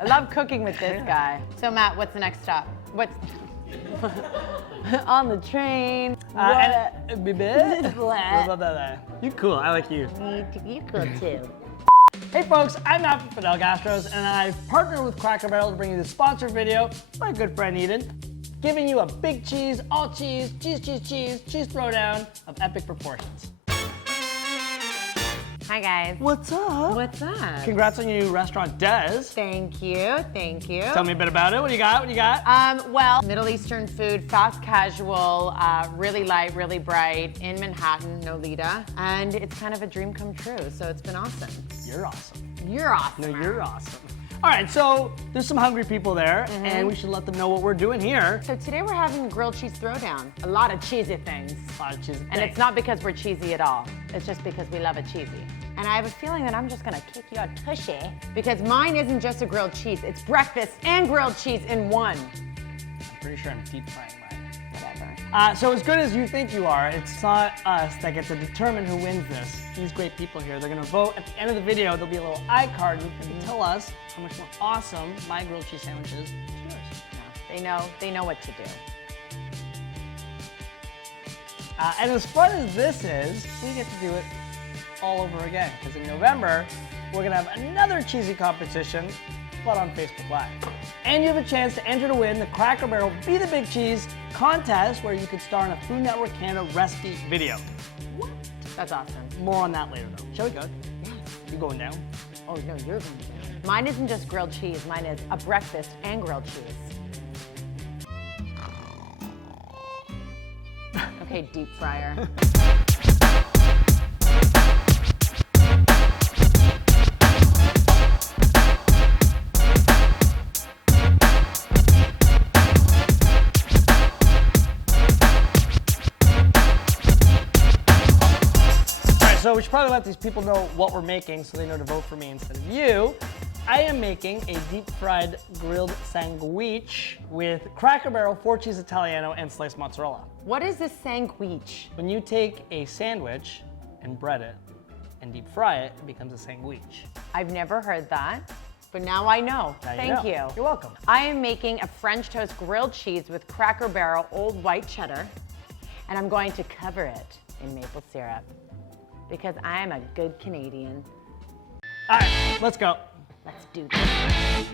I love cooking with this guy. So Matt, what's the next stop? What's on the train? You cool, I like you. You cool too. Hey folks, I'm Matt from Fidel Gastro, and I've partnered with Cracker Barrel to bring you this sponsored video, my good friend Eden, giving you a big cheese, all cheese, cheese throwdown of epic proportions. Hi guys. What's up? What's up? Congrats on your new restaurant, Des. Thank you, thank you. Tell me a bit about it. What do you got? What do you got? Well, Middle Eastern food, fast casual, really light, really bright, in Manhattan, Nolita, and it's kind of a dream come true, so it's been awesome. You're awesome. You're awesome. No, you're awesome. All right, so there's some hungry people there, and we should let them know what we're doing here. So today we're having a grilled cheese throwdown. A lot of cheesy things. A lot of cheesy And it's not because we're cheesy at all. It's just because we love it cheesy. And I have a feeling that I'm just gonna kick your tushy because mine isn't just a grilled cheese, it's breakfast and grilled cheese in one. I'm pretty sure I'm deep frying mine. Whatever. So as good as you think you are, it's not us that gets to determine who wins this. These great people here, they're gonna vote. At the end of the video, there'll be a little iCard and you can tell us how much more awesome my grilled cheese sandwich is to yours. They know what to do. And as fun as this is, we get to do it all over again, because in November, we're gonna have another cheesy competition, but on Facebook Live. And you have a chance to enter to win the Cracker Barrel Be the Big Cheese contest, where you could star in a Food Network Canada recipe video. What? That's awesome. More on that later though. Shall we go? Yes. You going down? Oh no, you're going down. Mine isn't just grilled cheese, mine is a breakfast and grilled cheese. Okay, deep fryer. So we should probably let these people know what we're making so they know to vote for me instead of you. I am making a deep fried grilled sandwich with Cracker Barrel, 4 cheese Italiano, and sliced mozzarella. What is this sandwich? When you take a sandwich and bread it and deep fry it, it becomes a sandwich. I've never heard that, but now I know. Now Thank you. you. You're welcome. I am making a French toast grilled cheese with Cracker Barrel old white cheddar, and I'm going to cover it in maple syrup because I am a good Canadian. All right, let's go. Let's do this.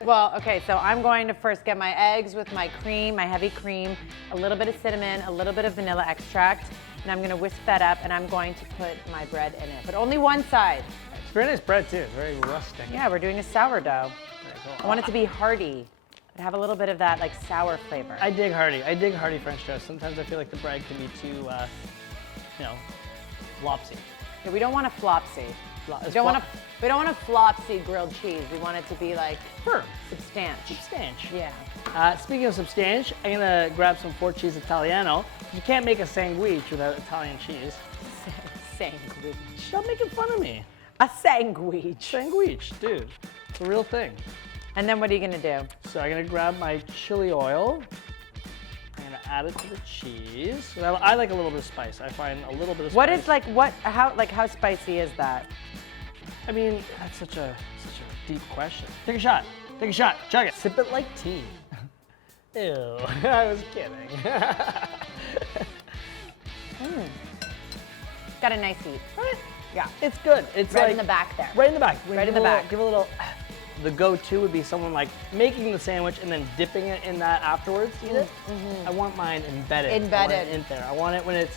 Well, okay, so I'm going to first get my eggs with my cream, my heavy cream, a little bit of cinnamon, a little bit of vanilla extract, and I'm gonna whisk that up and I'm going to put my bread in it, but only one side. It's very nice bread too, it's very rustic. Yeah, we're doing a sourdough. Very cool. I want it to be hearty. Have a little bit of that like sour flavor. I dig hearty. I dig hearty French toast. Sometimes I feel like the bread can be too, flopsy. Yeah, we don't want a flopsy. We don't want a flopsy grilled cheese. We want it to be like firm. Substantial. Yeah. Speaking of substantial, I'm gonna grab some 4 cheese Italiano. You can't make a sandwich without Italian cheese. Sandwich. Stop making fun of me. A sandwich. Sandwich, dude. It's a real thing. And then what are you gonna do? So I'm gonna grab my chili oil. I'm gonna add it to the cheese. I like a little bit of spice. I find a little bit of spice. What is how spicy is that? I mean, that's such a deep question. Take a shot. Take a shot. Chug it. Sip it like tea. Ew. I was kidding. Got a nice heat. Right? Yeah. It's good. It's right like in the back there. Right in the back. Right in the back. Give a little. The go-to would be someone like making the sandwich and then dipping it in that afterwards to eat it. I want mine embedded. Embedded. I want it in there. I want it when it's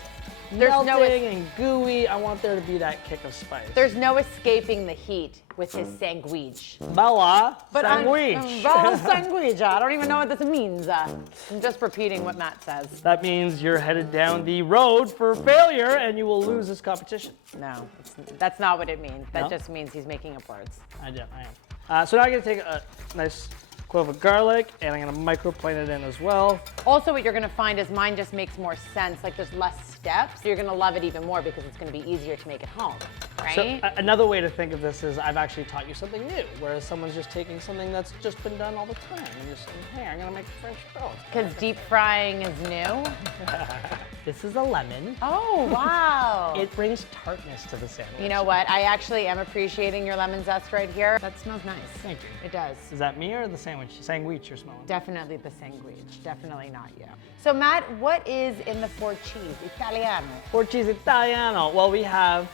There's melting and gooey. I want there to be that kick of spice. There's no escaping the heat with his sandwich. Bella sandwich. Bella sandwich. I don't even know what this means. I'm just repeating what Matt says. That means you're headed down the road for failure and you will lose this competition. No, that's not what it means. That No? just means he's making up words. I am. So now I'm gonna take a nice clove of garlic and I'm gonna microplane it in as well. Also, what you're gonna find is mine just makes more sense. Like there's less steps. So you're gonna love it even more because it's gonna be easier to make at home. right? So another way to think of this is I've actually taught you something new, whereas someone's just taking something that's just been done all the time and just saying, hey, I'm gonna make French toast. Because deep frying is new. This is a lemon. Oh, wow. It brings tartness to the sandwich. You know what? I actually am appreciating your lemon zest right here. That smells nice. Thank you. It does. Is that me or the sandwich? Sandwich you're smelling? Definitely the sandwich. Definitely not you. So Matt, what is in the four cheese? Italiano. Four cheese Italiano. Well, we have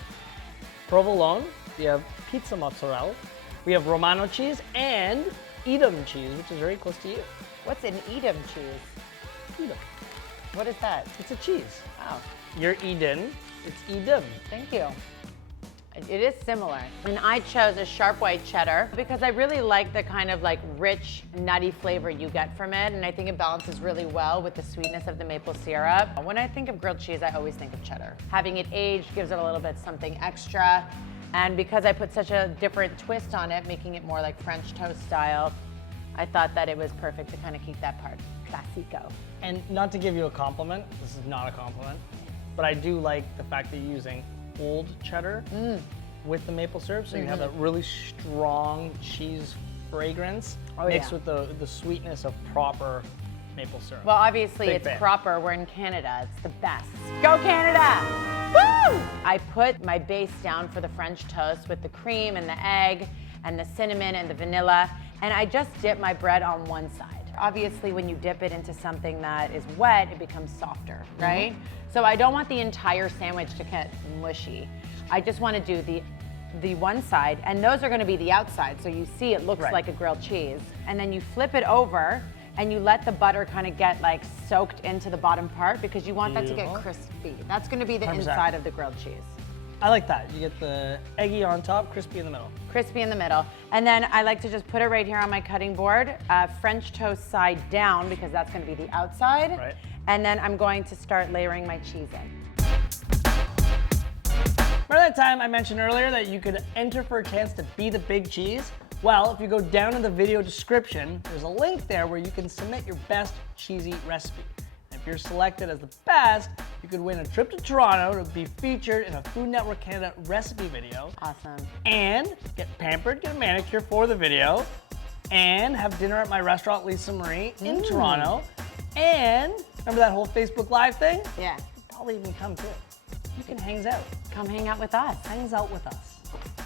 provolone, we have pizza mozzarella, we have Romano cheese, and Edam cheese, which is very close to you. What's an Edam cheese? Edam. What is that? It's a cheese. Oh, You're Eden, it's Edam. thank you. It is similar. And I chose a sharp white cheddar because I really like the kind of like rich, nutty flavor you get from it. And I think it balances really well with the sweetness of the maple syrup. When I think of grilled cheese, I always think of cheddar. Having it aged gives it a little bit something extra. And because I put such a different twist on it, making it more like French toast style, I thought that it was perfect to kind of keep that part classico. And not to give you a compliment, this is not a compliment, but I do like the fact that you're using old cheddar with the maple syrup, so you have that really strong cheese fragrance mixed with the sweetness of proper maple syrup. Well, obviously Big it's fan. proper. We're in Canada. It's the best. Go Canada! Woo! I put my base down for the French toast with the cream and the egg and the cinnamon and the vanilla, and I just dip my bread on one side. Obviously, when you dip it into something that is wet, it becomes softer, right? So I don't want the entire sandwich to get mushy. I just want to do the one side, and those are going to be the outside, so you see it looks like a grilled cheese. And then you flip it over, and you let the butter kind of get like soaked into the bottom part because you want that to get crispy. That's going to be the 100%. inside of the grilled cheese. I like that. You get the eggy on top, crispy in the middle. Crispy in the middle. And then I like to just put it right here on my cutting board, French toast side down because that's going to be the outside. Right. And then I'm going to start layering my cheese in. Remember that time I mentioned earlier that you could enter for a chance to be the big cheese? Well, if you go down in the video description, there's a link there where you can submit your best cheesy recipe. And if you're selected as the best, you could win a trip to Toronto to be featured in a Food Network Canada recipe video. Awesome. And get pampered, get a manicure for the video, and have dinner at my restaurant, Lisa Marie, in Toronto. And remember that whole Facebook Live thing? Yeah. You'll probably even come too. You can hang out. Come hang out with us. Hangs out with us.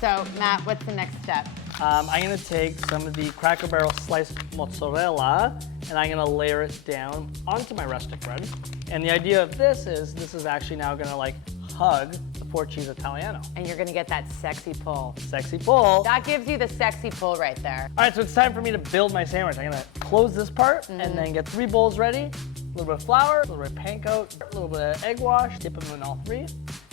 So Matt, what's the next step? I'm gonna take some of the Cracker Barrel sliced mozzarella and I'm gonna layer it down onto my rustic bread. And the idea of this is actually now gonna like hug the four cheese Italiano. And you're gonna get that sexy pull. Sexy pull. That gives you the sexy pull right there. All right, so it's time for me to build my sandwich. I'm gonna close this part and then get 3 bowls ready. A little bit of flour, a little bit of panko, a little bit of egg wash, dip them in all 3.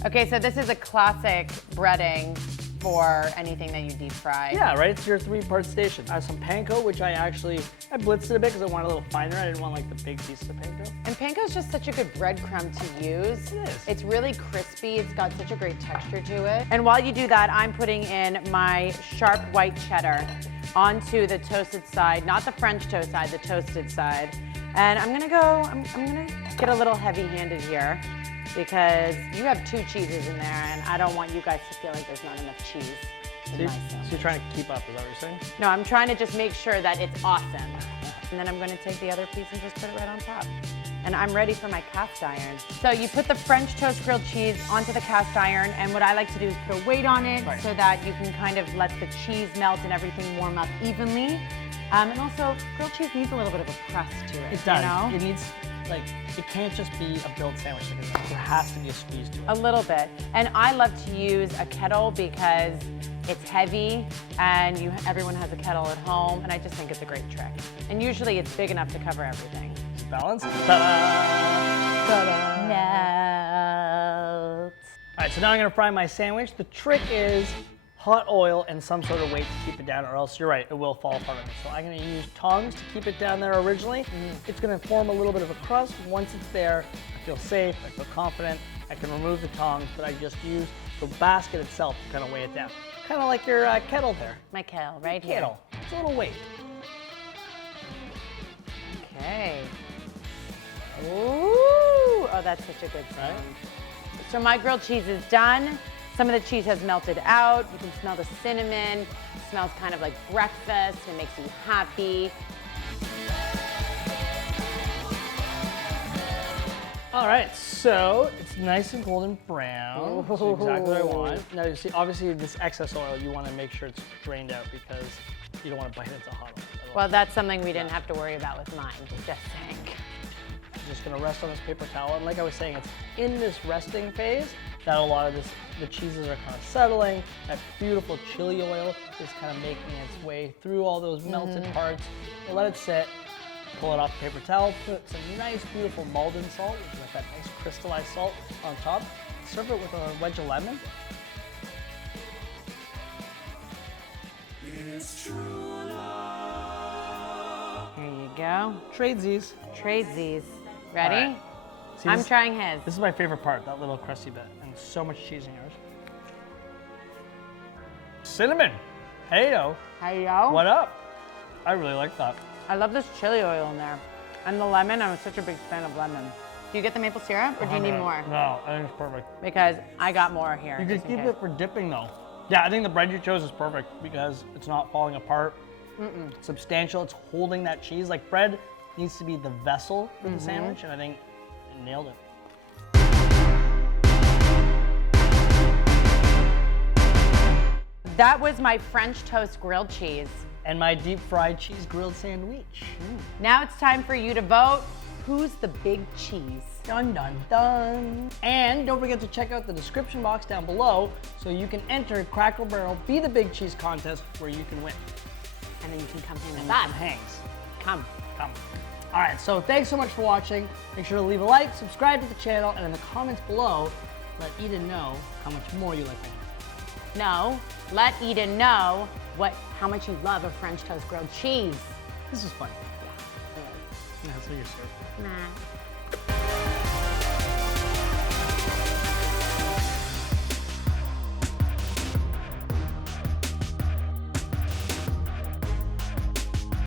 Okay, so this is a classic breading for anything that you deep fry. Yeah, right, it's your 3-part station. I have some panko, which I blitzed it a bit because I want a little finer. I didn't want like the big pieces of panko. And panko is just such a good breadcrumb to use. It is. It's really crispy. It's got such a great texture to it. And while you do that, I'm putting in my sharp white cheddar onto the toasted side, not the French toast side, the toasted side. And I'm gonna get a little heavy-handed here because you have 2 cheeses in there and I don't want you guys to feel like there's not enough cheese in my So sandwich. you're trying to keep up, is that what you're saying? No, I'm trying to just make sure that it's awesome. And then I'm gonna take the other piece and just put it right on top. And I'm ready for my cast iron. So you put the French toast grilled cheese onto the cast iron, and what I like to do is put a weight on it so that you can kind of let the cheese melt and everything warm up evenly. And also, grilled cheese needs a little bit of a crust to it. It does. You know? It needs, like, it can't just be a build sandwich. Like, there has to be a squeeze to it. A little bit. And I love to use a kettle because it's heavy and everyone has a kettle at home, and I just think it's a great trick. And usually it's big enough to cover everything. Balance. Ta-da! Ta-da! Melt. All right, so now I'm gonna fry my sandwich. The trick is hot oil and some sort of weight to keep it down, or else you're right, it will fall apart. So I'm gonna use tongs to keep it down there originally. It's gonna form a little bit of a crust. Once it's there, I feel safe, I feel confident. I can remove the tongs, but I just use the basket itself to kind of weigh it down. Kind of like your kettle there. My kettle, right here. Kettle. It's a little weight. Okay. Ooh! Oh, that's such a good sound. So my grilled cheese is done. Some of the cheese has melted out. You can smell the cinnamon. It smells kind of like breakfast. It makes you happy. All right, so it's nice and golden brown. Which is exactly what I want. Now you see, obviously this excess oil, you want to make sure it's drained out because you don't want to bite into hot oil. Well, that's something we didn't have to worry about with mine, just saying. I'm just gonna rest on this paper towel. And like I was saying, it's in this resting phase that a lot of the cheeses are kind of settling. That beautiful chili oil is kind of making its way through all those melted parts. We'll let it sit. Pull it off the paper towel, put some nice, beautiful Malden salt, which is like that nice crystallized salt on top. Serve it with a wedge of lemon. It's true love. Here you go. Tradesies. Tradesies. Ready? All right. See, I'm trying his. This is my favorite part, that little crusty bit. And so much cheese in yours. Cinnamon. Hey-o. Hey-yo. What up? I really like that. I love this chili oil in there. And the lemon, I'm such a big fan of lemon. Do you get the maple syrup or do you need more? No, I think it's perfect. Because I got more here. You could keep it for dipping though. Yeah, I think the bread you chose is perfect because it's not falling apart. It's substantial, it's holding that cheese. Like bread needs to be the vessel for the sandwich, and I think it nailed it. That was my French toast grilled cheese. And my deep fried cheese grilled sandwich. Now it's time for you to vote. Who's the big cheese? Dun dun dun. And don't forget to check out the description box down below so you can enter Crackle Barrel Be the Big Cheese contest where you can win. And then you can come hang with And us. some hangs. Come. Come. All right, so thanks so much for watching. Make sure to leave a like, subscribe to the channel, and in the comments below, let Eden know how much more you like my hair. No, let Eden know how much you love a French toast grilled cheese. This is fun. Yeah, that's what you're serving. Nah.